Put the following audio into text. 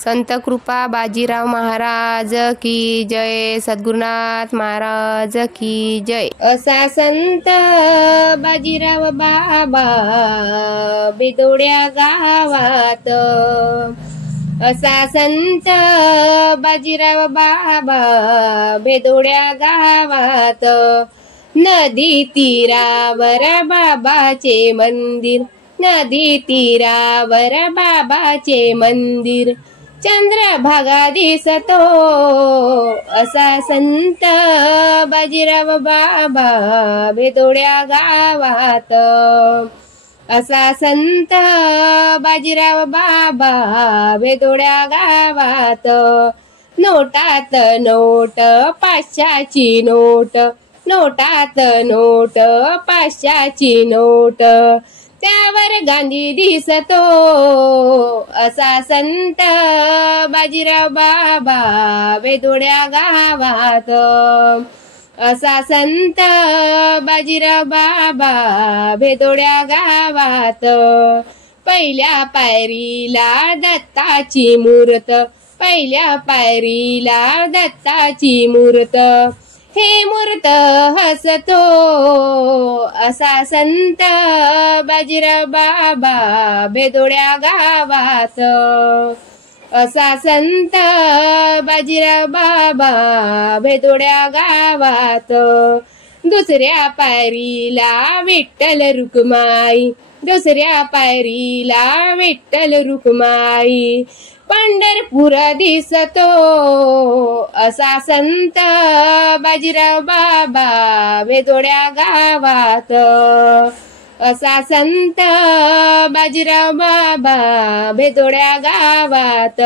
संत कृपा बाजीराव महाराज की जय, सद्गुरुनाथ महाराज की जय। असा संत बाजीराव बाबा बेदोड्या गावात, असा संत बाजीराव बाबा बेदोड्या गावात, नदी तीरावर बाबाचे मंदिर, नदी तीरावर बाबाचे मंदिर, चंद्रभागा दिसतो असा संत बाजीराव बाबा बेदोड्या गावात, असा संत बाजीराव बाबा बेदोड्या गावात, नोटात नोट पाचशाची नोट, नोटात नोट पाचशाची नोट, त्यावर गांधी दिसतो असा संत बाजीराव बाबा बेदोड्या गावात, असा संत बाजीराव बाबा बेदोड्या गावात, पहिल्या पायरीला दत्ताची मूर्त, पहिल्या पायरीला दत्ताची मूर्त, हे मूर्त हसतो असा संत बाजीराव बाबा बेदोड्या गावात, असा संत बाजीराव बाबा बेदोड्या गावात, दुसऱ्या पायरीला विठ्ठल रुक्माई, दुसऱ्या पायरीला विठ्ठल रुक्माई, पंढरपूर दिसतो असा संत बाजीराव बाबा बेदोड्या गावात, असा संत बाजीराव बाबा बेदोड्या गावात,